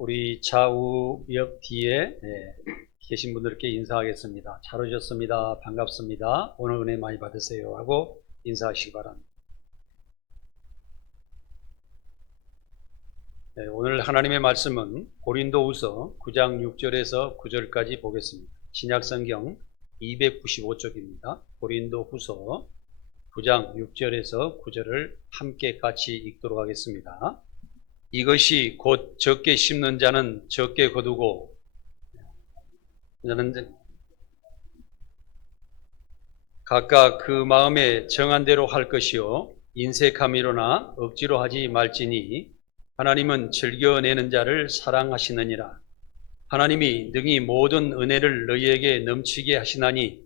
우리 좌우 옆 뒤에 계신 분들께 인사하겠습니다. 잘 오셨습니다. 반갑습니다. 오늘 은혜 많이 받으세요 하고 인사하시기 바랍니다. 오늘 하나님의 말씀은 고린도후서 9장 6절에서 9절까지 보겠습니다. 신약성경 295쪽입니다. 고린도후서 9장 6절에서 9절을 함께 같이 읽도록 하겠습니다. 이것이 곧 적게 심는 자는 적게 거두고 각각 그 마음에 정한 대로 할 것이요 인색함이로나 억지로 하지 말지니 하나님은 즐겨내는 자를 사랑하시느니라. 하나님이 능히 모든 은혜를 너희에게 넘치게 하시나니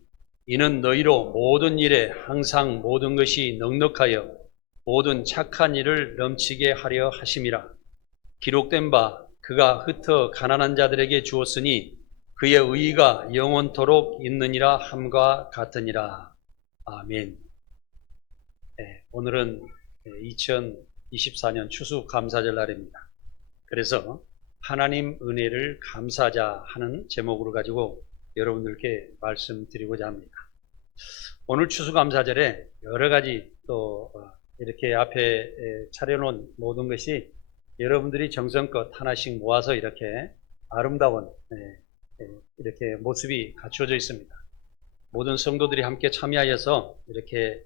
이는 너희로 모든 일에 항상 모든 것이 넉넉하여 모든 착한 일을 넘치게 하려 하심이라. 기록된 바 그가 흩어 가난한 자들에게 주었으니 그의 의의가 영원토록 있느니라 함과 같으니라. 아멘. 오늘은 2024년 추수감사절 날입니다. 그래서 하나님 은혜를 감사하자 하는 제목으로 가지고 여러분들께 말씀드리고자 합니다. 오늘 추수감사절에 여러 가지 또 이렇게 앞에 차려놓은 모든 것이 여러분들이 정성껏 하나씩 모아서 이렇게 아름다운 이렇게 모습이 갖추어져 있습니다. 모든 성도들이 함께 참여하여서 이렇게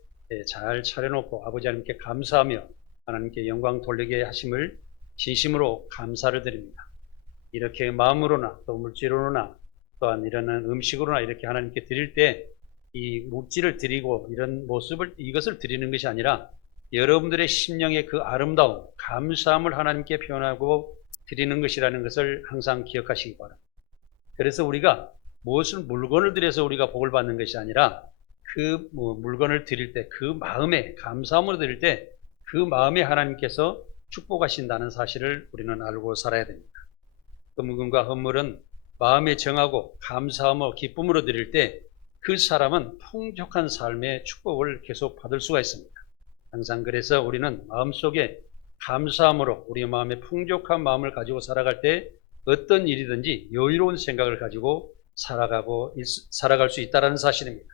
잘 차려놓고 아버지 하나님께 감사하며 하나님께 영광 돌리게 하심을 진심으로 감사를 드립니다. 이렇게 마음으로나 또 물질로나 또한 이런 음식으로나 이렇게 하나님께 드릴 때 이 물질을 드리고 이런 모습을 이것을 드리는 것이 아니라 여러분들의 심령의 그 아름다움, 감사함을 하나님께 표현하고 드리는 것이라는 것을 항상 기억하시기 바랍니다. 그래서 우리가 무엇을 물건을 드려서 우리가 복을 받는 것이 아니라 그 물건을 드릴 때 그 마음에 감사함으로 드릴 때 그 마음에 하나님께서 축복하신다는 사실을 우리는 알고 살아야 됩니다. 금금과 헌물은 마음에 정하고 감사함으로 기쁨으로 드릴 때 그 사람은 풍족한 삶의 축복을 계속 받을 수가 있습니다. 항상 그래서 우리는 마음속에 감사함으로 우리 마음에 풍족한 마음을 가지고 살아갈 때 어떤 일이든지 여유로운 생각을 가지고 살아갈 수 있다는 사실입니다.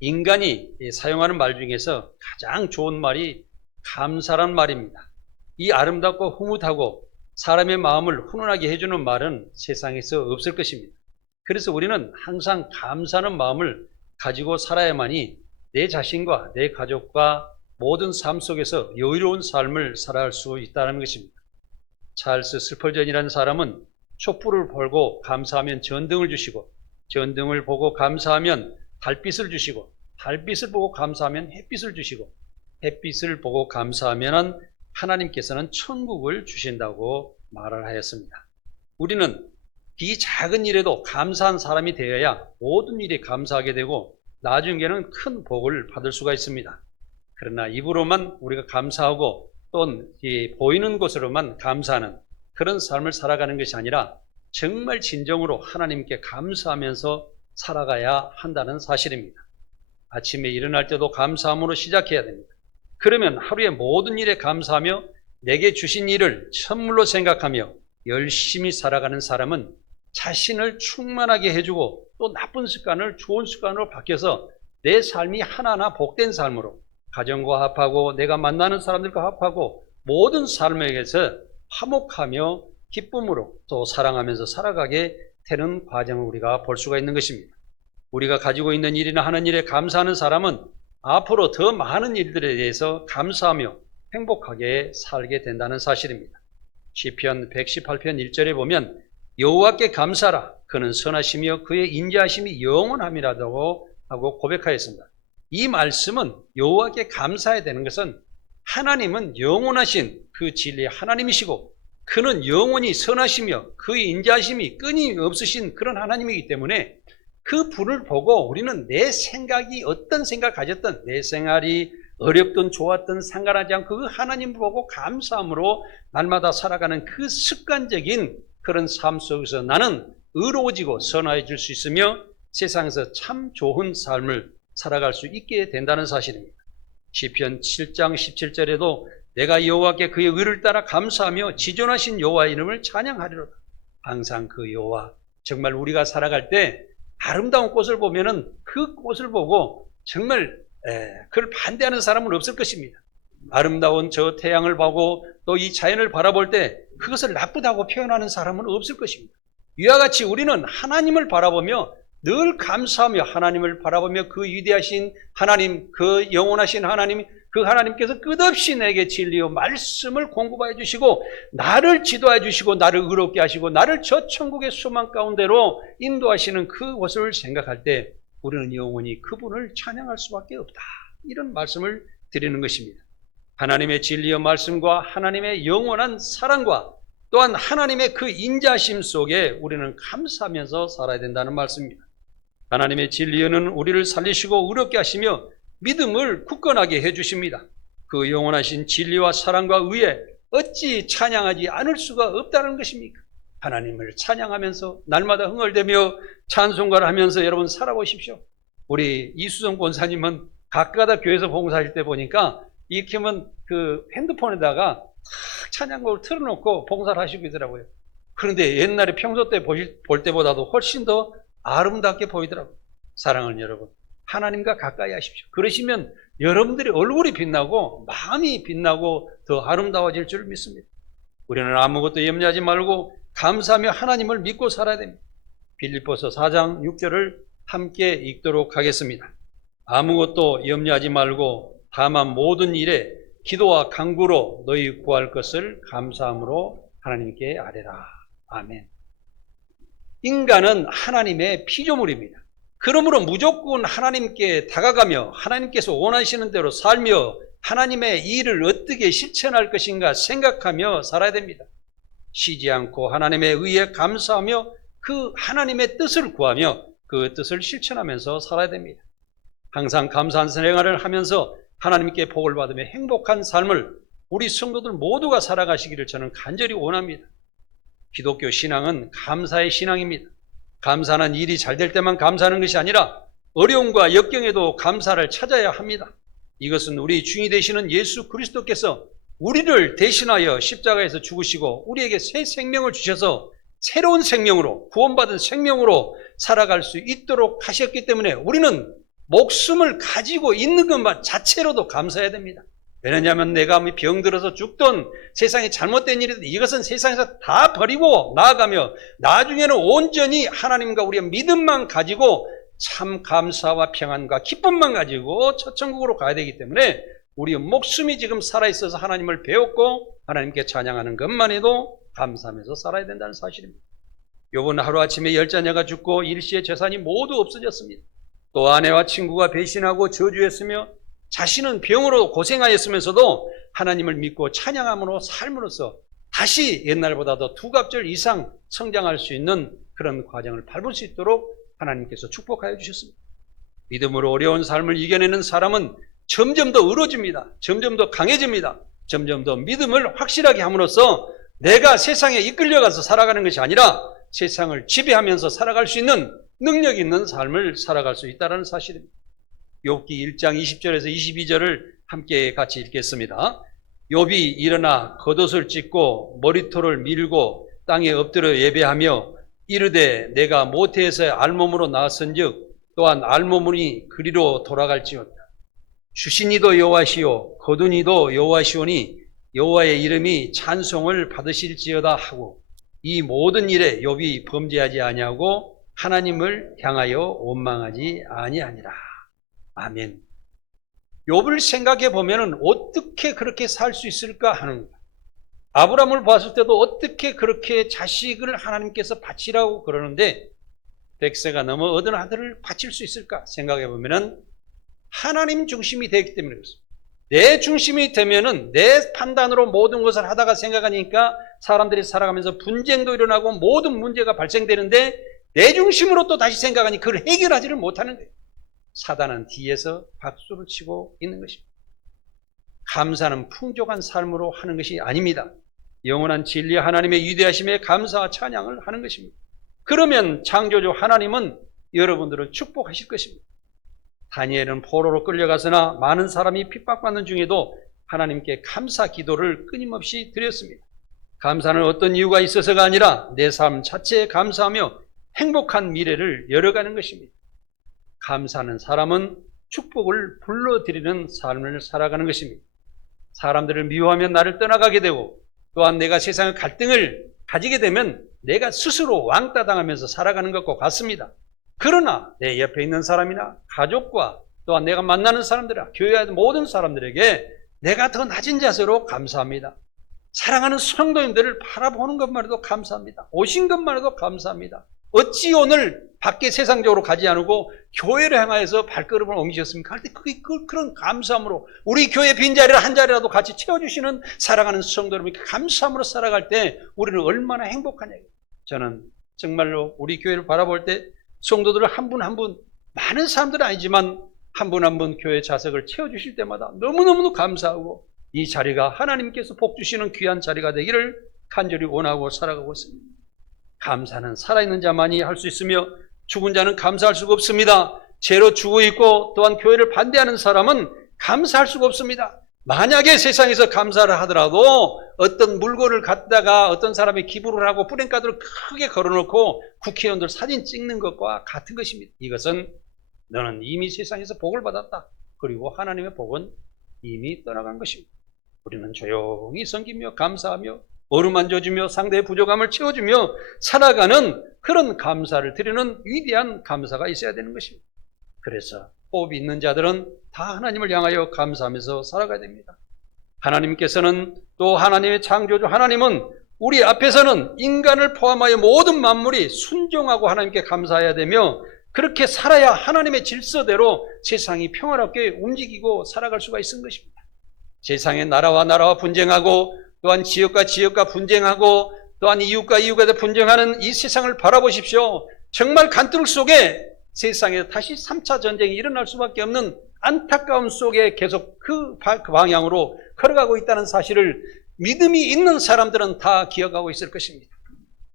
인간이 사용하는 말 중에서 가장 좋은 말이 감사란 말입니다. 이 아름답고 흐뭇하고 사람의 마음을 훈훈하게 해주는 말은 세상에서 없을 것입니다. 그래서 우리는 항상 감사하는 마음을 가지고 살아야만이 내 자신과 내 가족과 모든 삶 속에서 여유로운 삶을 살아갈 수 있다는 것입니다. 찰스 스펄전이라는 사람은 촛불을 보고 감사하면 전등을 주시고 전등을 보고 감사하면 달빛을 주시고 달빛을 보고 감사하면 햇빛을 주시고 햇빛을 보고 감사하면 하나님께서는 천국을 주신다고 말을 하였습니다. 우리는 이 작은 일에도 감사한 사람이 되어야 모든 일에 감사하게 되고 나중에는 큰 복을 받을 수가 있습니다. 그러나 입으로만 우리가 감사하고 또는 보이는 것으로만 감사하는 그런 삶을 살아가는 것이 아니라 정말 진정으로 하나님께 감사하면서 살아가야 한다는 사실입니다. 아침에 일어날 때도 감사함으로 시작해야 됩니다. 그러면 하루의 모든 일에 감사하며 내게 주신 일을 선물로 생각하며 열심히 살아가는 사람은 자신을 충만하게 해주고 또 나쁜 습관을 좋은 습관으로 바뀌어서 내 삶이 하나하나 복된 삶으로 가정과 합하고 내가 만나는 사람들과 합하고 모든 삶에게서 화목하며 기쁨으로 또 사랑하면서 살아가게 되는 과정을 우리가 볼 수가 있는 것입니다. 우리가 가지고 있는 일이나 하는 일에 감사하는 사람은 앞으로 더 많은 일들에 대해서 감사하며 행복하게 살게 된다는 사실입니다. 시편 118편 1절에 보면 여호와께 감사하라 그는 선하시며 그의 인자하심이 영원함이라고 하고 고백하였습니다. 이 말씀은 여호와께 감사해야 되는 것은 하나님은 영원하신 그 진리의 하나님이시고 그는 영원히 선하시며 그의 인자하심이 끊임없으신 그런 하나님이기 때문에 그 분을 보고 우리는 내 생각이 어떤 생각 가졌든 내 생활이 어렵든 좋았든 상관하지 않고 그 하나님을 보고 감사함으로 날마다 살아가는 그 습관적인 그런 삶 속에서 나는 의로워지고 선화해질 수 있으며 세상에서 참 좋은 삶을 살아갈 수 있게 된다는 사실입니다. 시편 7장 17절에도 내가 여호와께 그의 의를 따라 감사하며 지존하신 여호와의 이름을 찬양하리로다. 항상 그 여호와, 정말 우리가 살아갈 때 아름다운 꽃을 보면은 그 꽃을 보고 정말 그걸 반대하는 사람은 없을 것입니다. 아름다운 저 태양을 보고 또 이 자연을 바라볼 때 그것을 나쁘다고 표현하는 사람은 없을 것입니다. 이와 같이 우리는 하나님을 바라보며 늘 감사하며 하나님을 바라보며 그 위대하신 하나님, 그 영원하신 하나님, 그 하나님께서 끝없이 내게 진리요 말씀을 공급하여 주시고 나를 지도해 주시고 나를 의롭게 하시고 나를 저 천국의 소망 가운데로 인도하시는 그것을 생각할 때 우리는 영원히 그분을 찬양할 수밖에 없다. 이런 말씀을 드리는 것입니다. 하나님의 진리의 말씀과 하나님의 영원한 사랑과 또한 하나님의 그 인자심 속에 우리는 감사하면서 살아야 된다는 말씀입니다. 하나님의 진리는 우리를 살리시고 의롭게 하시며 믿음을 굳건하게 해주십니다. 그 영원하신 진리와 사랑과 의에 어찌 찬양하지 않을 수가 없다는 것입니까? 하나님을 찬양하면서 날마다 흥얼대며 찬송가를 하면서 여러분 살아보십시오. 우리 이수정 권사님은 가까다 교회에서 봉사할 때 보니까 이렇게 하면 그 핸드폰에다가 찬양곡을 틀어놓고 봉사를 하시고 있더라고요. 그런데 옛날에 평소 때 볼 때보다도 훨씬 더 아름답게 보이더라고요. 사랑하는 여러분, 하나님과 가까이 하십시오. 그러시면 여러분들의 얼굴이 빛나고 마음이 빛나고 더 아름다워질 줄 믿습니다. 우리는 아무것도 염려하지 말고 감사하며 하나님을 믿고 살아야 됩니다. 빌립보서 4장 6절을 함께 읽도록 하겠습니다. 아무것도 염려하지 말고 다만 모든 일에 기도와 간구로 너희 구할 것을 감사함으로 하나님께 아뢰라. 아멘. 인간은 하나님의 피조물입니다. 그러므로 무조건 하나님께 다가가며 하나님께서 원하시는 대로 살며 하나님의 일을 어떻게 실천할 것인가 생각하며 살아야 됩니다. 쉬지 않고 하나님의 의에 감사하며 그 하나님의 뜻을 구하며 그 뜻을 실천하면서 살아야 됩니다. 항상 감사한 생활을 하면서 하나님께 복을 받으며 행복한 삶을 우리 성도들 모두가 살아가시기를 저는 간절히 원합니다. 기독교 신앙은 감사의 신앙입니다. 감사는 일이 잘 될 때만 감사하는 것이 아니라 어려움과 역경에도 감사를 찾아야 합니다. 이것은 우리 주인이 되시는 예수 그리스도께서 우리를 대신하여 십자가에서 죽으시고 우리에게 새 생명을 주셔서 새로운 생명으로 구원받은 생명으로 살아갈 수 있도록 하셨기 때문에 우리는 목숨을 가지고 있는 것만 자체로도 감사해야 됩니다. 왜냐하면 내가 병들어서 죽던 세상에 잘못된 일이든 이것은 세상에서 다 버리고 나아가며 나중에는 온전히 하나님과 우리의 믿음만 가지고 참 감사와 평안과 기쁨만 가지고 첫 천국으로 가야 되기 때문에 우리의 목숨이 지금 살아있어서 하나님을 배웠고 하나님께 찬양하는 것만 해도 감사하면서 살아야 된다는 사실입니다. 요번 하루아침에 10자녀가 죽고 일시에 재산이 모두 없어졌습니다. 또 아내와 친구가 배신하고 저주했으며 자신은 병으로 고생하였으면서도 하나님을 믿고 찬양함으로 삶으로써 다시 옛날보다도 2갑절 이상 성장할 수 있는 그런 과정을 밟을 수 있도록 하나님께서 축복하여 주셨습니다. 믿음으로 어려운 삶을 이겨내는 사람은 점점 더 의로워집니다. 점점 더 강해집니다. 점점 더 믿음을 확실하게 함으로써 내가 세상에 이끌려가서 살아가는 것이 아니라 세상을 지배하면서 살아갈 수 있는 능력 있는 삶을 살아갈 수 있다는 사실입니다. 욥기 1장 20절에서 22절을 함께 같이 읽겠습니다. 욥이 일어나 겉옷을 찢고 머리털을 밀고 땅에 엎드려 예배하며 이르되 내가 모태에서 알몸으로 나왔은즉 또한 알몸이 그리로 돌아갈지어다. 주신이도 여호와시요 거둔이도 여호와시오니 여호와의 이름이 찬송을 받으실지어다 하고 이 모든 일에 욥이 범죄하지 아니하고 하나님을 향하여 원망하지 아니하니라. 아멘. 욥을 생각해 보면은 어떻게 그렇게 살 수 있을까 하는 거예요. 아브라함을 봤을 때도 어떻게 그렇게 자식을 하나님께서 바치라고 그러는데 100세가 넘어 얻은 아들을 바칠 수 있을까 생각해 보면은 하나님 중심이 되기 때문에 그렇습니다. 내 중심이 되면은 내 판단으로 모든 것을 하다가 생각하니까 사람들이 살아가면서 분쟁도 일어나고 모든 문제가 발생되는데 내 중심으로 또 다시 생각하니 그걸 해결하지를 못하는 거예요. 사단은 뒤에서 박수를 치고 있는 것입니다. 감사는 풍족한 삶으로 하는 것이 아닙니다. 영원한 진리 하나님의 위대하심에 감사와 찬양을 하는 것입니다. 그러면 창조주 하나님은 여러분들을 축복하실 것입니다. 다니엘은 포로로 끌려가서나 많은 사람이 핍박받는 중에도 하나님께 감사 기도를 끊임없이 드렸습니다. 감사는 어떤 이유가 있어서가 아니라 내 삶 자체에 감사하며 행복한 미래를 열어가는 것입니다. 감사하는 사람은 축복을 불러들이는 삶을 살아가는 것입니다. 사람들을 미워하면 나를 떠나가게 되고, 또한 내가 세상의 갈등을 가지게 되면 내가 스스로 왕따 당하면서 살아가는 것과 같습니다. 그러나 내 옆에 있는 사람이나 가족과 또한 내가 만나는 사람들아, 교회의 모든 사람들에게 내가 더 낮은 자세로 감사합니다. 사랑하는 성도님들을 바라보는 것만으로도 감사합니다. 오신 것만으로도 감사합니다. 어찌 오늘 밖에 세상적으로 가지 않고 교회를 향하여서 발걸음을 옮기셨습니까? 할 때 그런 감사함으로 우리 교회 빈자리를 한 자리라도 같이 채워주시는 사랑하는 성도 여러분께 감사함으로 살아갈 때 우리는 얼마나 행복하냐. 저는 정말로 우리 교회를 바라볼 때 성도들을 한 분 한 분, 많은 사람들은 아니지만 한 분 한 분 교회 좌석을 채워주실 때마다 너무너무 감사하고, 이 자리가 하나님께서 복 주시는 귀한 자리가 되기를 간절히 원하고 살아가고 있습니다. 감사는 살아있는 자만이 할 수 있으며 죽은 자는 감사할 수가 없습니다. 죄로 죽어 있고 또한 교회를 반대하는 사람은 감사할 수가 없습니다. 만약에 세상에서 감사를 하더라도 어떤 물건을 갖다가 어떤 사람이 기부를 하고 프랭카드를 크게 걸어놓고 국회의원들 사진 찍는 것과 같은 것입니다. 이것은 너는 이미 세상에서 복을 받았다, 그리고 하나님의 복은 이미 떠나간 것입니다. 우리는 조용히 섬기며 감사하며 어루만져주며 상대의 부족함을 채워주며 살아가는 그런 감사를 드리는 위대한 감사가 있어야 되는 것입니다. 그래서 호흡이 있는 자들은 다 하나님을 향하여 감사하면서 살아가야 됩니다. 하나님께서는, 또 하나님의 창조주 하나님은 우리 앞에서는 인간을 포함하여 모든 만물이 순종하고 하나님께 감사해야 되며, 그렇게 살아야 하나님의 질서대로 세상이 평화롭게 움직이고 살아갈 수가 있는 것입니다. 세상의 나라와 분쟁하고 또한 지역과 분쟁하고 또한 이웃과 분쟁하는 이 세상을 바라보십시오. 정말 간tul 속에 세상에 다시 3차 전쟁이 일어날 수밖에 없는 안타까움 속에 계속 그 방향으로 걸어가고 있다는 사실을 믿음이 있는 사람들은 다 기억하고 있을 것입니다.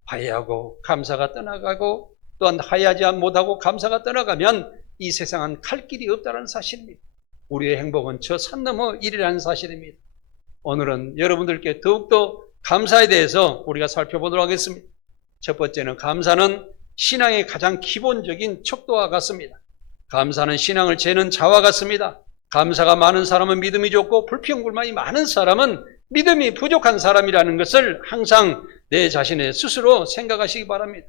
화해하고 감사가 떠나가고 또한 화해하지 못하고 감사가 떠나가면 이 세상은 갈 길이 없다는 사실입니다. 우리의 행복은 저 산 너머 일이라는 사실입니다. 오늘은 여러분들께 더욱더 감사에 대해서 우리가 살펴보도록 하겠습니다. 첫 번째는, 감사는 신앙의 가장 기본적인 척도와 같습니다. 감사는 신앙을 재는 자와 같습니다. 감사가 많은 사람은 믿음이 좋고 불평불만이 많은 사람은 믿음이 부족한 사람이라는 것을 항상 내 자신의 스스로 생각하시기 바랍니다.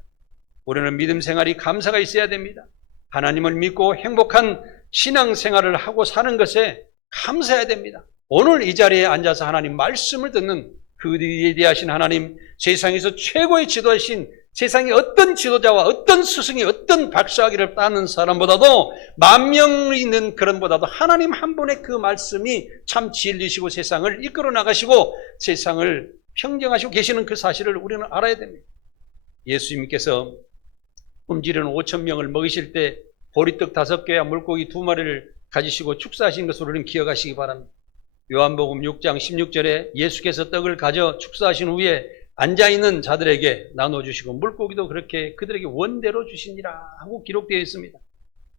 우리는 믿음 생활이 감사가 있어야 됩니다. 하나님을 믿고 행복한 신앙생활을 하고 사는 것에 감사해야 됩니다. 오늘 이 자리에 앉아서 하나님 말씀을 듣는 그 위대하신 하나님, 세상에서 최고의 지도하신 세상의 어떤 지도자와 어떤 스승이 어떤 박사학위를 따는 사람보다도, 만 명이 있는 그런보다도 하나님 한 분의 그 말씀이 참 진리시고 세상을 이끌어 나가시고 세상을 평정하시고 계시는 그 사실을 우리는 알아야 됩니다. 예수님께서 굶주리는 5,000명을 먹이실 때 보리떡 5개와 물고기 2마리를 가지시고 축사하신 것을 우리는 기억하시기 바랍니다. 요한복음 6장 16절에 예수께서 떡을 가져 축사하신 후에 앉아있는 자들에게 나눠주시고 물고기도 그렇게 그들에게 원대로 주시니라 하고 기록되어 있습니다.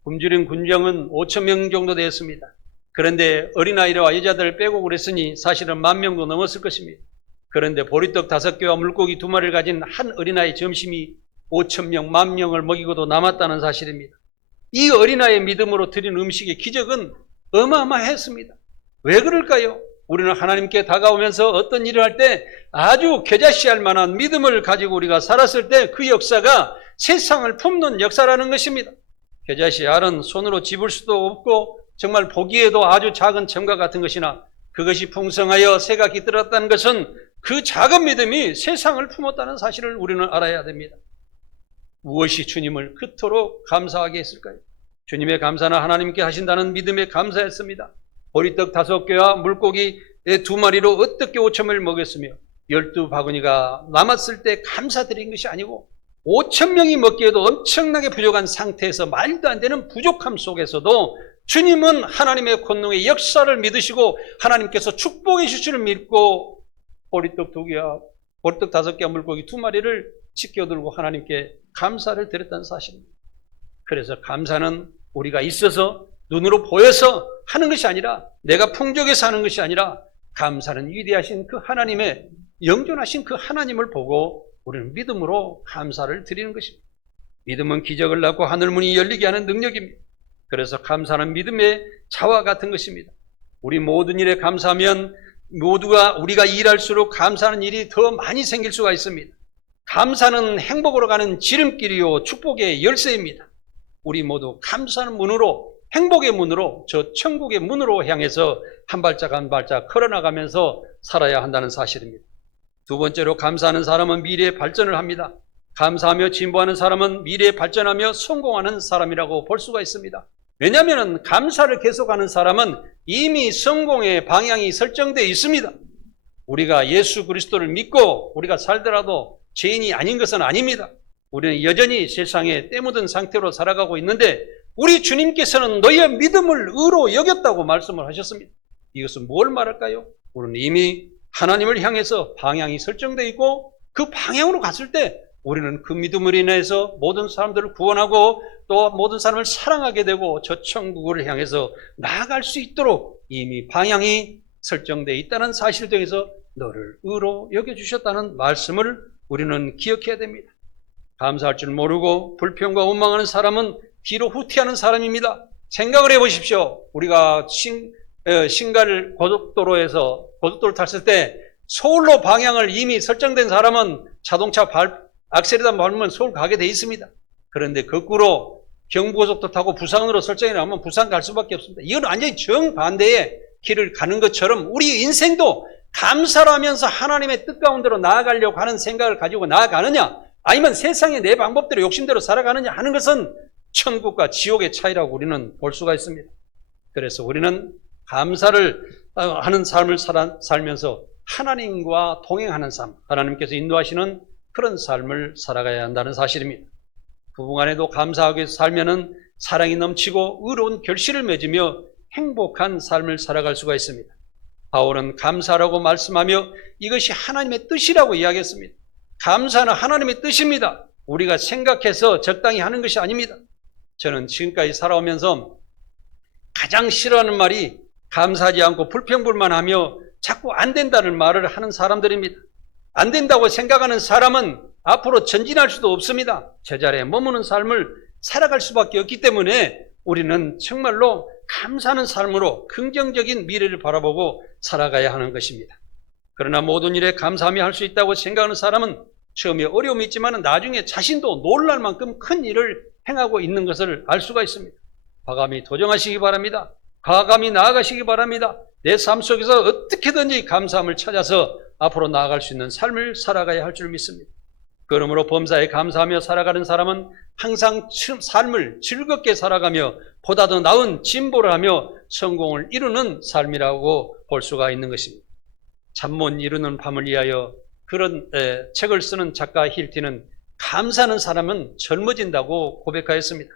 굶주린 군병은 5,000명 정도 되었습니다. 그런데 어린아이와 여자들 빼고 그랬으니 사실은 10,000명도 넘었을 것입니다. 그런데 보리떡 5개와 물고기 2마리를 가진 한 어린아이 점심이 5,000명, 10,000명을 먹이고도 남았다는 사실입니다. 이 어린아이의 믿음으로 드린 음식의 기적은 어마어마했습니다. 왜 그럴까요? 우리는 하나님께 다가오면서 어떤 일을 할 때 아주 겨자씨할 만한 믿음을 가지고 우리가 살았을 때 그 역사가 세상을 품는 역사라는 것입니다. 겨자씨 알은 손으로 집을 수도 없고 정말 보기에도 아주 작은 점과 같은 것이나 그것이 풍성하여 새가 깃들었다는 것은 그 작은 믿음이 세상을 품었다는 사실을 우리는 알아야 됩니다. 무엇이 주님을 그토록 감사하게 했을까요? 주님의 감사는 하나님께 하신다는 믿음에 감사했습니다. 보리떡 5개와 물고기 2마리로 어떻게 5,000명을 먹였으며 12바구니가 남았을 때 감사드린 것이 아니고 5,000명이 먹기에도 엄청나게 부족한 상태에서 말도 안 되는 부족함 속에서도 주님은 하나님의 권능의 역사를 믿으시고 하나님께서 축복해 주시는 믿고 보리떡 2개와 보리떡 5개와 물고기 2마리를 지켜들고 하나님께 감사를 드렸다는 사실입니다. 그래서 감사는 우리가 있어서 눈으로 보여서 하는 것이 아니라, 내가 풍족해서 하는 것이 아니라 감사는 위대하신 그 하나님의 영존하신 그 하나님을 보고 우리는 믿음으로 감사를 드리는 것입니다. 믿음은 기적을 낳고 하늘문이 열리게 하는 능력입니다. 그래서 감사는 믿음의 자와 같은 것입니다. 우리 모든 일에 감사하면 우리가 일할수록 감사하는 일이 더 많이 생길 수가 있습니다. 감사는 행복으로 가는 지름길이요 축복의 열쇠입니다. 우리 모두 감사하는 문으로, 행복의 문으로, 저 천국의 문으로 향해서 한 발짝 한 발짝 걸어나가면서 살아야 한다는 사실입니다. 두 번째로, 감사하는 사람은 미래의 발전을 합니다. 감사하며 진보하는 사람은 미래에 발전하며 성공하는 사람이라고 볼 수가 있습니다. 왜냐하면 감사를 계속하는 사람은 이미 성공의 방향이 설정되어 있습니다. 우리가 예수 그리스도를 믿고 우리가 살더라도 죄인이 아닌 것은 아닙니다. 우리는 여전히 세상에 때묻은 상태로 살아가고 있는데 우리 주님께서는 너희의 믿음을 의로 여겼다고 말씀을 하셨습니다. 이것은 뭘 말할까요? 우리는 이미 하나님을 향해서 방향이 설정되어 있고 그 방향으로 갔을 때 우리는 그 믿음을 인해서 모든 사람들을 구원하고 또 모든 사람을 사랑하게 되고 저 천국을 향해서 나아갈 수 있도록 이미 방향이 설정되어 있다는 사실을 통해서 너를 의로 여겨주셨다는 말씀을 우리는 기억해야 됩니다. 감사할 줄 모르고 불평과 원망하는 사람은 뒤로 후퇴하는 사람입니다. 생각을 해보십시오. 우리가 신갈 고속도로를 탔을 때 서울로 방향을 이미 설정된 사람은 자동차 악셀에다 밟으면 서울 가게 돼 있습니다. 그런데 거꾸로 경부고속도로 타고 부산으로 설정해 나오면 부산 갈 수밖에 없습니다. 이건 완전히 정반대의 길을 가는 것처럼 우리 인생도 감사를 하면서 하나님의 뜻 가운데로 나아가려고 하는 생각을 가지고 나아가느냐, 아니면 세상의 내 방법대로 욕심대로 살아가느냐 하는 것은 천국과 지옥의 차이라고 우리는 볼 수가 있습니다. 그래서 우리는 감사를 하는 삶을 살면서 하나님과 동행하는 삶, 하나님께서 인도하시는 그런 삶을 살아가야 한다는 사실입니다. 부부간에도 감사하게 살면은 사랑이 넘치고 의로운 결실을 맺으며 행복한 삶을 살아갈 수가 있습니다. 바울은 감사라고 말씀하며 이것이 하나님의 뜻이라고 이야기했습니다. 감사는 하나님의 뜻입니다. 우리가 생각해서 적당히 하는 것이 아닙니다. 저는 지금까지 살아오면서 가장 싫어하는 말이 감사하지 않고 불평불만하며 자꾸 안 된다는 말을 하는 사람들입니다. 안 된다고 생각하는 사람은 앞으로 전진할 수도 없습니다. 제자리에 머무는 삶을 살아갈 수밖에 없기 때문에 우리는 정말로 감사하는 삶으로 긍정적인 미래를 바라보고 살아가야 하는 것입니다. 그러나 모든 일에 감사하며 할 수 있다고 생각하는 사람은 처음에 어려움이 있지만 나중에 자신도 놀랄 만큼 큰 일을 행하고 있는 것을 알 수가 있습니다. 과감히 도전하시기 바랍니다. 과감히 나아가시기 바랍니다. 내 삶 속에서 어떻게든지 감사함을 찾아서 앞으로 나아갈 수 있는 삶을 살아가야 할 줄 믿습니다. 그러므로 범사에 감사하며 살아가는 사람은 항상 삶을 즐겁게 살아가며 보다 더 나은 진보를 하며 성공을 이루는 삶이라고 볼 수가 있는 것입니다. 잠 못 이루는 밤을 위하여 그런 책을 쓰는 작가 힐티는 감사하는 사람은 젊어진다고 고백하였습니다.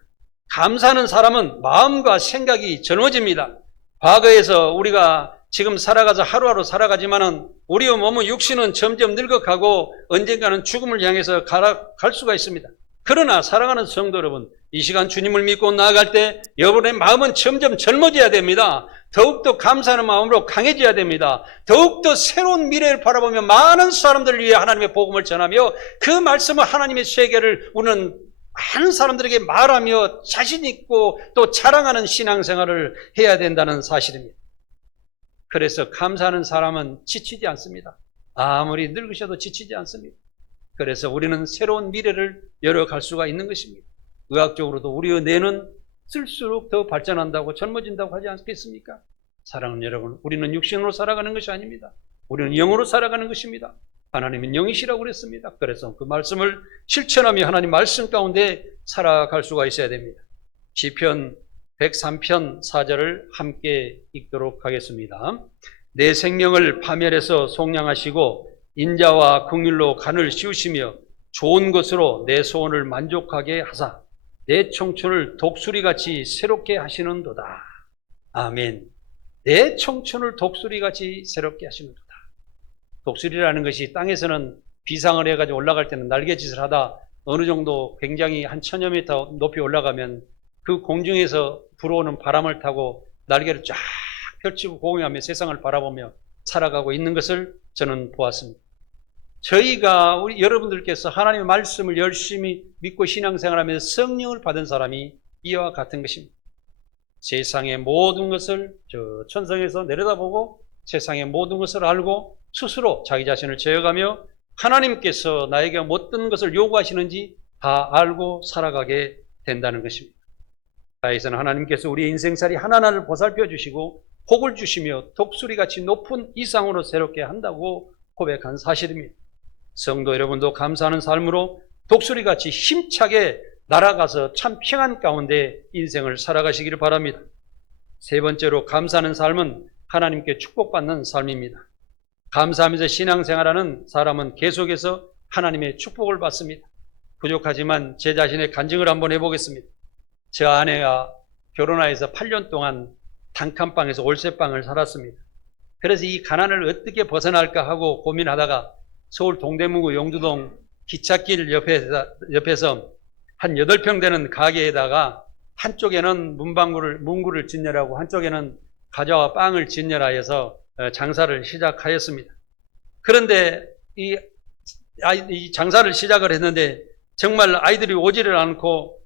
감사하는 사람은 마음과 생각이 젊어집니다. 과거에서 우리가 지금 살아가서 하루하루 살아가지만은 우리의 몸은 육신은 점점 늙어가고 언젠가는 죽음을 향해서 갈 수가 있습니다. 그러나 사랑하는 성도 여러분, 이 시간 주님을 믿고 나아갈 때 여러분의 마음은 점점 젊어져야 됩니다. 더욱더 감사하는 마음으로 강해져야 됩니다. 더욱더 새로운 미래를 바라보며 많은 사람들을 위해 하나님의 복음을 전하며 그 말씀을 하나님의 세계를 우리는 많은 사람들에게 말하며 자신 있고 또 자랑하는 신앙생활을 해야 된다는 사실입니다. 그래서 감사하는 사람은 지치지 않습니다. 아무리 늙으셔도 지치지 않습니다. 그래서 우리는 새로운 미래를 열어갈 수가 있는 것입니다. 의학적으로도 우리의 뇌는 쓸수록 더 발전한다고 젊어진다고 하지 않겠습니까? 사랑하는 여러분, 우리는 육신으로 살아가는 것이 아닙니다. 우리는 영으로 살아가는 것입니다. 하나님은 영이시라고 그랬습니다. 그래서 그 말씀을 실천하며 하나님 말씀 가운데 살아갈 수가 있어야 됩니다. 시편 103편 4절을 함께 읽도록 하겠습니다. 내 생명을 파멸해서 속량하시고 인자와 긍휼로 간을 씌우시며 좋은 것으로 내 소원을 만족하게 하사 내 청춘을 독수리같이 새롭게 하시는도다. 아멘. 내 청춘을 독수리같이 새롭게 하시는도다. 독수리라는 것이 땅에서는 비상을 해가지고 올라갈 때는 날개짓을 하다 어느 정도 굉장히 한 1000여 미터 높이 올라가면 그 공중에서 불어오는 바람을 타고 날개를 쫙 펼치고 공유하며 세상을 바라보며 살아가고 있는 것을 저는 보았습니다. 저희가 여러분들께서 하나님의 말씀을 열심히 믿고 신앙생활하면서 성령을 받은 사람이 이와 같은 것입니다. 세상의 모든 것을 저 천성에서 내려다보고 세상의 모든 것을 알고 스스로 자기 자신을 제어가며 하나님께서 나에게 어떤 것을 요구하시는지 다 알고 살아가게 된다는 것입니다. 다윗은 하나님께서 우리의 인생살이 하나하나를 보살펴 주시고 복을 주시며 독수리같이 높은 이상으로 새롭게 한다고 고백한 사실입니다. 성도 여러분도 감사하는 삶으로 독수리같이 힘차게 날아가서 참 평안 가운데 인생을 살아가시기를 바랍니다. 세 번째로 감사하는 삶은 하나님께 축복받는 삶입니다. 감사하면서 신앙생활하는 사람은 계속해서 하나님의 축복을 받습니다. 부족하지만 제 자신의 간증을 한번 해보겠습니다. 제 아내가 결혼하여서 8년 동안 단칸방에서 월세방을 살았습니다. 그래서 이 가난을 어떻게 벗어날까 하고 고민하다가 서울 동대문구 용두동 기찻길 옆에서 한 8평 되는 가게에다가 한쪽에는 문구를 짓느라고 한쪽에는 과자와 빵을 짓느라 해서 장사를 시작하였습니다. 그런데 이 장사를 시작을 했는데 정말 아이들이 오지를 않고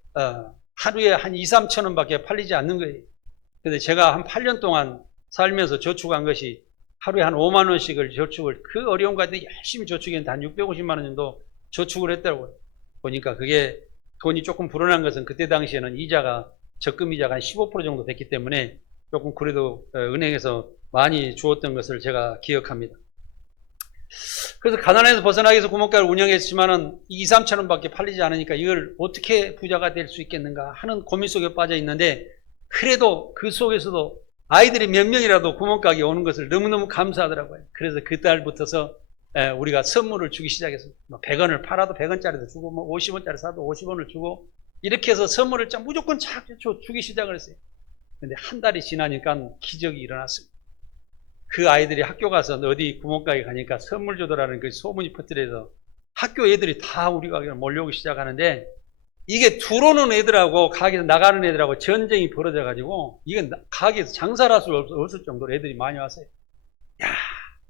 하루에 한 2, 3천 원밖에 팔리지 않는 거예요. 그런데 제가 한 8년 동안 살면서 저축한 것이 하루에 한 5만 원씩을 저축을 그 어려운 가운데 열심히 저축했는데 한 650만 원 정도 저축을 했더라고요. 보니까 그게 돈이 조금 불어난 것은 그때 당시에는 적금 이자가 한 15% 정도 됐기 때문에 조금 그래도 은행에서 많이 주었던 것을 제가 기억합니다. 그래서 가난에서 벗어나기 위해서 구멍가게를 운영했지만은 2, 3천 원밖에 팔리지 않으니까 이걸 어떻게 부자가 될 수 있겠는가 하는 고민 속에 빠져 있는데 그래도 그 속에서도 아이들이 몇 명이라도 구멍가게에 오는 것을 너무너무 감사하더라고요. 그래서 그달부터서 우리가 선물을 주기 시작했습니다. 100원을 팔아도 100원짜리도 주고 50원짜리 사도 50원을 주고 이렇게 해서 선물을 무조건 주기 시작을 했어요. 그런데 한 달이 지나니까 기적이 일어났습니다. 그 아이들이 학교 가서 어디 구멍가게 가니까 선물 주더라는 그 소문이 퍼뜨려서 학교 애들이 다 우리 가게로 몰려오기 시작하는데 이게 들어오는 애들하고 가게에서 나가는 애들하고 전쟁이 벌어져가지고 이건 가게에서 장사를 할 수 없을 정도로 애들이 많이 왔어요. 야,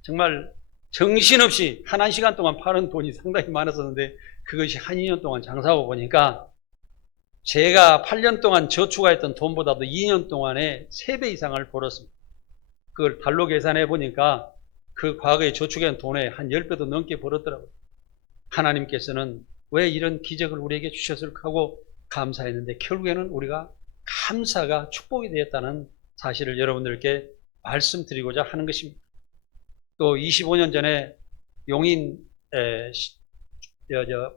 정말 정신없이 한 시간 동안 파는 돈이 상당히 많았었는데 그것이 한 2년 동안 장사하고 보니까 제가 8년 동안 저축했던 돈보다도 2년 동안에 3배 이상을 벌었습니다. 그걸 달로 계산해 보니까 그 과거에 저축한 돈에 한 10배도 넘게 벌었더라고요. 하나님께서는 왜 이런 기적을 우리에게 주셨을까 하고 감사했는데 결국에는 우리가 감사가 축복이 되었다는 사실을 여러분들께 말씀드리고자 하는 것입니다. 또 25년 전에 용인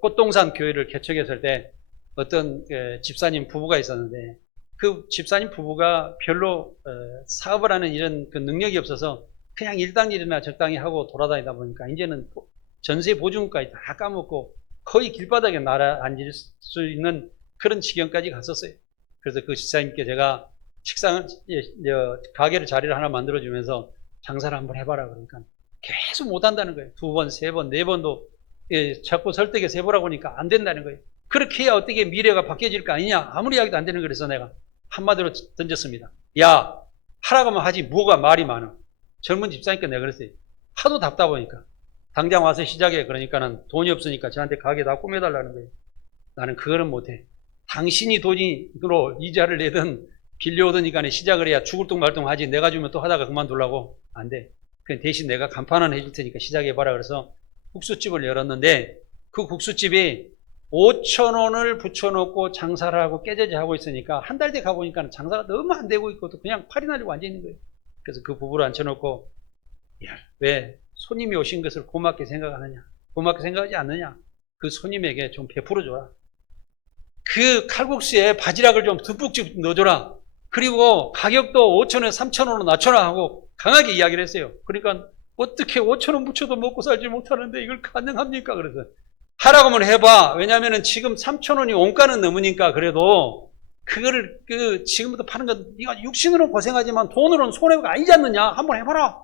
꽃동산 교회를 개척했을 때 어떤 집사님 부부가 있었는데 그 집사님 부부가 별로 사업을 하는 이런 그 능력이 없어서 그냥 일당일이나 적당히 하고 돌아다니다 보니까 이제는 전세 보증금까지 다 까먹고 거의 길바닥에 날아앉을 수 있는 그런 지경까지 갔었어요. 그래서 그 집사님께 제가 가게를 자리를 하나 만들어주면서 장사를 한번 해봐라 그러니까 계속 못한다는 거예요. 2번, 3번, 4번도 자꾸 설득해서 해보라고 하니까 안 된다는 거예요. 그렇게 해야 어떻게 미래가 바뀌어질 거 아니냐 아무리 이야기도 안 되는 거라서 내가 한마디로 던졌습니다. 야, 하라고 하면 하지 뭐가 말이 많아. 젊은 집사니까 내가 그랬어요. 하도 답답하니까 당장 와서 시작해. 그러니까는 돈이 없으니까 저한테 가게 다 꾸며달라는 거예요. 나는 그거는 못해. 당신이 돈으로 이자를 내든 빌려오든 간에 시작을 해야 죽을 둥 말 둥 하지. 내가 주면 또 하다가 그만두려고 안 돼. 그냥 대신 내가 간판은 해줄 테니까 시작해봐라. 그래서 국수집을 열었는데 그 국수집이 5,000원을 붙여놓고 장사를 하고 깨져지 하고 있으니까 한 달 뒤에 가보니까 장사가 너무 안 되고 있고 또 그냥 팔이 날리고 앉아있는 거예요. 그래서 그 부부를 앉혀놓고 야, 왜 손님이 오신 것을 고맙게 생각하느냐? 고맙게 생각하지 않느냐? 그 손님에게 좀 베풀어줘라. 그 칼국수에 바지락을 좀 듬뿍 넣어줘라. 그리고 가격도 5,000원, 3,000원으로 낮춰라 하고 강하게 이야기를 했어요. 그러니까 어떻게 5,000원 붙여도 먹고 살지 못하는데 이걸 가능합니까? 그래서 하라고 하면 해봐. 왜냐하면 지금 3,000원이 원가는 넘으니까 그래도 그거를 지금부터 파는 건 네가 육신으로는 고생하지만 돈으로는 손해가 아니지 않느냐? 한번 해봐라.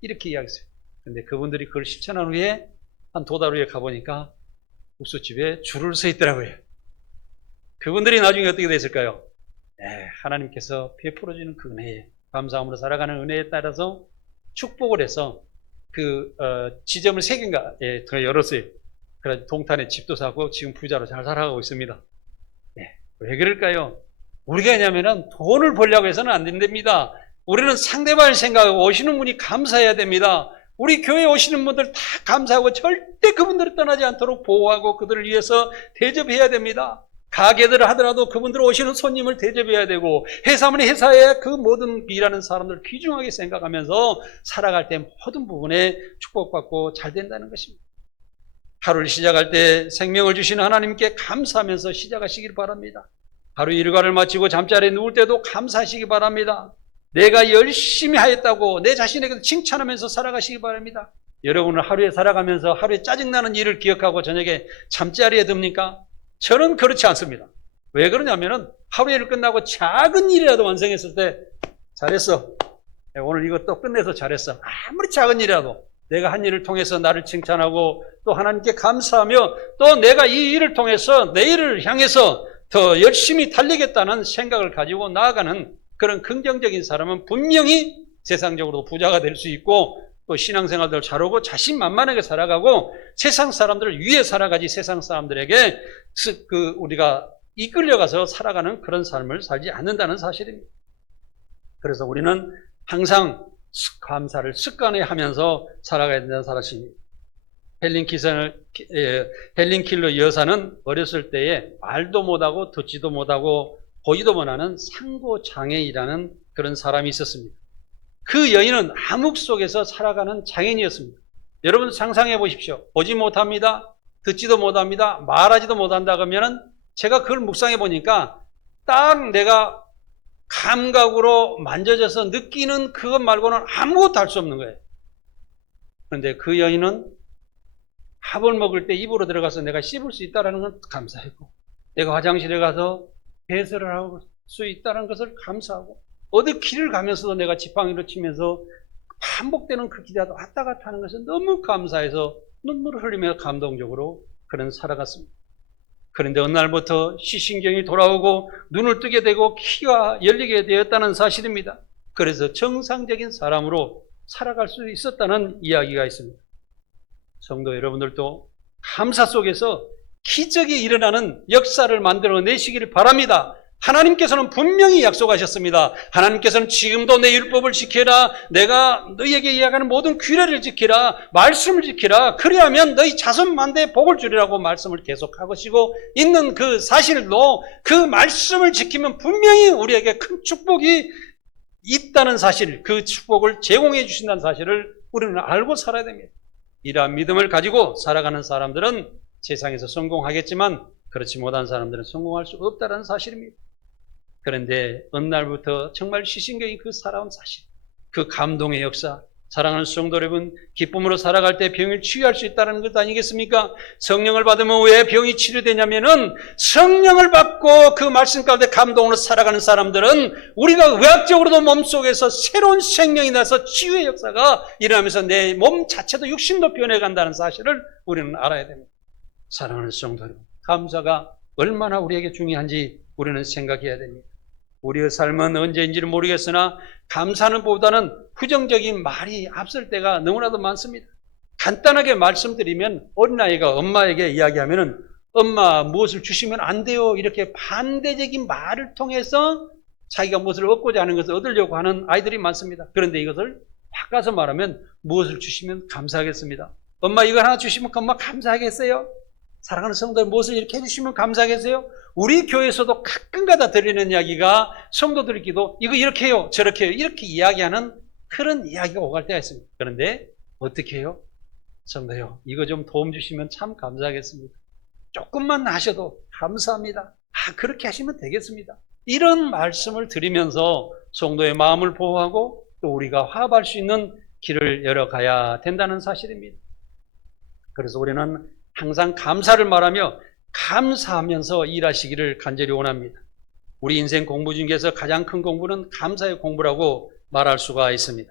이렇게 이야기했어요. 근데 그분들이 그걸 실천한 후에 한 2달 후에 가보니까 국수집에 줄을 서 있더라고요. 그분들이 나중에 어떻게 됐을까요? 하나님께서 베풀어주는 그 은혜에 감사함으로 살아가는 은혜에 따라서 축복을 해서 지점을 3개인가 더 열었어요. 그래서 동탄에 집도 사고 지금 부자로 잘 살아가고 있습니다. 왜 그럴까요? 우리가 왜냐면은 돈을 벌려고 해서는 안 된답니다. 우리는 상대방을 생각하고 오시는 분이 감사해야 됩니다. 우리 교회에 오시는 분들 다 감사하고 절대 그분들을 떠나지 않도록 보호하고 그들을 위해서 대접해야 됩니다. 가게들을 하더라도 그분들 오시는 손님을 대접해야 되고, 회사면 회사에 그 모든 일하는 사람들 귀중하게 생각하면서 살아갈 때 모든 부분에 축복받고 잘 된다는 것입니다. 하루를 시작할 때 생명을 주신 하나님께 감사하면서 시작하시길 바랍니다. 하루 일과를 마치고 잠자리에 누울 때도 감사하시기 바랍니다. 내가 열심히 하였다고 내 자신에게 칭찬하면서 살아가시기 바랍니다. 여러분은 하루에 살아가면서 하루에 짜증나는 일을 기억하고 저녁에 잠자리에 듭니까? 저는 그렇지 않습니다. 왜 그러냐면은 하루 일을 끝나고 작은 일이라도 완성했을 때 잘했어. 오늘 이거 끝내서 잘했어. 아무리 작은 일이라도 내가 한 일을 통해서 나를 칭찬하고 또 하나님께 감사하며 또 내가 이 일을 통해서 내일을 향해서 더 열심히 달리겠다는 생각을 가지고 나아가는 그런 긍정적인 사람은 분명히 세상적으로 부자가 될 수 있고 또 신앙생활도 잘하고 자신만만하게 살아가고 세상 사람들을 위해 살아가지 세상 사람들에게 우리가 이끌려가서 살아가는 그런 삶을 살지 않는다는 사실입니다. 그래서 우리는 항상 감사를 습관화하면서 살아가야 된다는 사실입니다. 헬린 킬러 여사는 어렸을 때에 말도 못하고 듣지도 못하고 보지도 못하는 상고장애이라는 그런 사람이 있었습니다. 그 여인은 암흑 속에서 살아가는 장애인이었습니다. 여러분 상상해 보십시오. 보지 못합니다. 듣지도 못합니다. 말하지도 못한다 그러면은 제가 그걸 묵상해 보니까 딱 내가 감각으로 만져져서 느끼는 그것 말고는 아무것도 할 수 없는 거예요. 그런데 그 여인은 밥을 먹을 때 입으로 들어가서 내가 씹을 수 있다는 건 감사했고, 내가 화장실에 가서 배설을 할 수 있다는 것을 감사하고, 어디 길을 가면서도 내가 지팡이로 치면서 반복되는 그 길이라도 왔다 갔다 하는 것은 너무 감사해서 눈물을 흘리며 감동적으로 그는 살아갔습니다. 그런데 어느 날부터 시신경이 돌아오고 눈을 뜨게 되고 귀가 열리게 되었다는 사실입니다. 그래서 정상적인 사람으로 살아갈 수 있었다는 이야기가 있습니다. 성도 여러분들도 감사 속에서 기적이 일어나는 역사를 만들어내시기를 바랍니다. 하나님께서는 분명히 약속하셨습니다. 하나님께서는 지금도 내 율법을 지켜라, 내가 너희에게 이야기하는 모든 규례를 지키라, 말씀을 지키라, 그리하면 너희 자손 만대에 복을 주리라고 말씀을 계속하시고 있는 그 사실도, 그 말씀을 지키면 분명히 우리에게 큰 축복이 있다는 사실, 그 축복을 제공해 주신다는 사실을 우리는 알고 살아야 됩니다. 이러한 믿음을 가지고 살아가는 사람들은 세상에서 성공하겠지만 그렇지 못한 사람들은 성공할 수 없다는 사실입니다. 그런데 어느 날부터 정말 시신경이 그 살아온 사실, 그 감동의 역사, 사랑하는 성도 여러분, 기쁨으로 살아갈 때 병을 치유할 수 있다는 것 아니겠습니까? 성령을 받으면 왜 병이 치료되냐면은 성령을 받고 그 말씀 가운데 감동으로 살아가는 사람들은 우리가 의학적으로도 몸속에서 새로운 생명이 나서 치유의 역사가 일어나면서 내 몸 자체도 육신도 변해간다는 사실을 우리는 알아야 됩니다. 사랑하는 성도 여러분, 감사가 얼마나 우리에게 중요한지 우리는 생각해야 됩니다. 우리의 삶은 언제인지는 모르겠으나 감사는 보다는 부정적인 말이 앞설 때가 너무나도 많습니다. 간단하게 말씀드리면 어린아이가 엄마에게 이야기하면은 엄마 무엇을 주시면 안 돼요, 이렇게 반대적인 말을 통해서 자기가 무엇을 얻고자 하는 것을 얻으려고 하는 아이들이 많습니다. 그런데 이것을 바꿔서 말하면 무엇을 주시면 감사하겠습니다. 엄마 이거 하나 주시면 엄마 감사하겠어요? 사랑하는 성도들, 무엇을 이렇게 해주시면 감사하겠어요? 우리 교회에서도 가끔가다 들리는 이야기가 성도들끼리도 이거 이렇게 해요, 저렇게 해요, 이렇게 이야기하는 그런 이야기가 오갈 때가 있습니다. 그런데 어떻게 해요? 성도요, 이거 좀 도움 주시면 참 감사하겠습니다. 조금만 하셔도 감사합니다. 그렇게 하시면 되겠습니다. 이런 말씀을 드리면서 성도의 마음을 보호하고 또 우리가 화합할 수 있는 길을 열어가야 된다는 사실입니다. 그래서 우리는 항상 감사를 말하며 감사하면서 일하시기를 간절히 원합니다. 우리 인생 공부 중에서 가장 큰 공부는 감사의 공부라고 말할 수가 있습니다.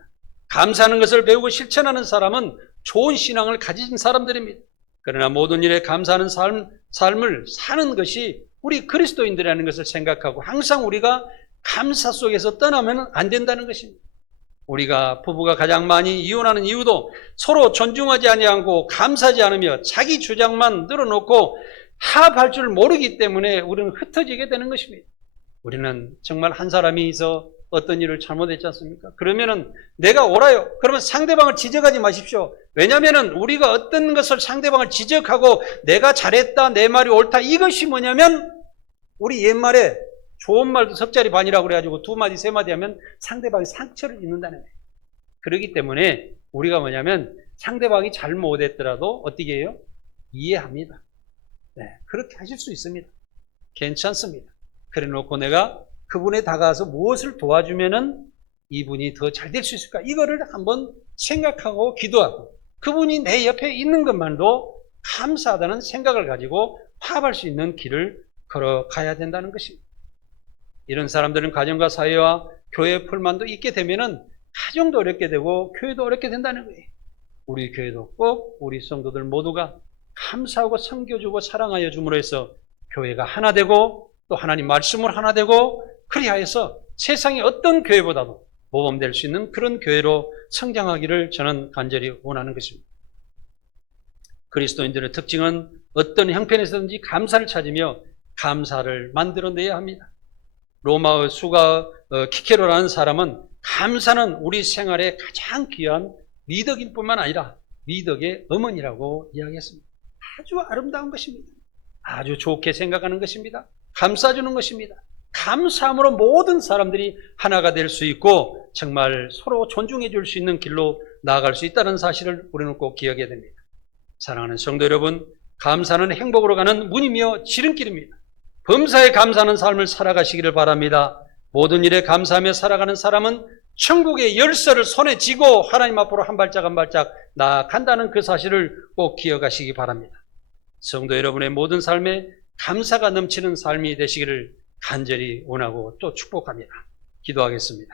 감사하는 것을 배우고 실천하는 사람은 좋은 신앙을 가진 사람들입니다. 그러나 모든 일에 감사하는 삶을 사는 것이 우리 그리스도인들이라는 것을 생각하고 항상 우리가 감사 속에서 떠나면 안 된다는 것입니다. 우리가 부부가 가장 많이 이혼하는 이유도 서로 존중하지 아니하고 감사하지 않으며 자기 주장만 늘어놓고 합할 줄 모르기 때문에 우리는 흩어지게 되는 것입니다. 우리는 정말 한 사람이 있어 어떤 일을 잘못했지 않습니까? 그러면은 내가 옳아요. 그러면 상대방을 지적하지 마십시오. 왜냐하면은 우리가 어떤 것을 상대방을 지적하고 내가 잘했다, 내 말이 옳다, 이것이 뭐냐면 우리 옛말에 좋은 말도 석자리 반이라고 그래가지고 두 마디, 세 마디 하면 상대방이 상처를 입는다는 거예요. 그렇기 때문에 우리가 뭐냐면 상대방이 잘못했더라도 어떻게 해요? 이해합니다. 네, 그렇게 하실 수 있습니다. 괜찮습니다. 그래 놓고 내가 그분에 다가가서 무엇을 도와주면은 이분이 더 잘 될 수 있을까? 이거를 한번 생각하고 기도하고 그분이 내 옆에 있는 것만도 감사하다는 생각을 가지고 화합할 수 있는 길을 걸어가야 된다는 것입니다. 이런 사람들은 가정과 사회와 교회 불만도 있게 되면은 가정도 어렵게 되고 교회도 어렵게 된다는 거예요. 우리 교회도 꼭 우리 성도들 모두가 감사하고 섬겨주고 사랑하여 줌으로 해서 교회가 하나 되고 또 하나님 말씀을 하나 되고 그리하여서 세상의 어떤 교회보다도 모범될 수 있는 그런 교회로 성장하기를 저는 간절히 원하는 것입니다. 그리스도인들의 특징은 어떤 형편에서든지 감사를 찾으며 감사를 만들어내야 합니다. 로마의 수가 키케로라는 사람은 감사는 우리 생활에 가장 귀한 미덕일 뿐만 아니라 미덕의 어머니라고 이야기했습니다. 아주 아름다운 것입니다. 아주 좋게 생각하는 것입니다. 감싸주는 것입니다. 감사함으로 모든 사람들이 하나가 될 수 있고 정말 서로 존중해 줄 수 있는 길로 나아갈 수 있다는 사실을 우리는 꼭 기억해야 됩니다. 사랑하는 성도 여러분, 감사는 행복으로 가는 문이며 지름길입니다. 범사에 감사하는 삶을 살아가시기를 바랍니다. 모든 일에 감사하며 살아가는 사람은 천국의 열쇠를 손에 쥐고 하나님 앞으로 한 발짝 한 발짝 나아간다는 그 사실을 꼭 기억하시기 바랍니다. 성도 여러분의 모든 삶에 감사가 넘치는 삶이 되시기를 간절히 원하고 또 축복합니다. 기도하겠습니다.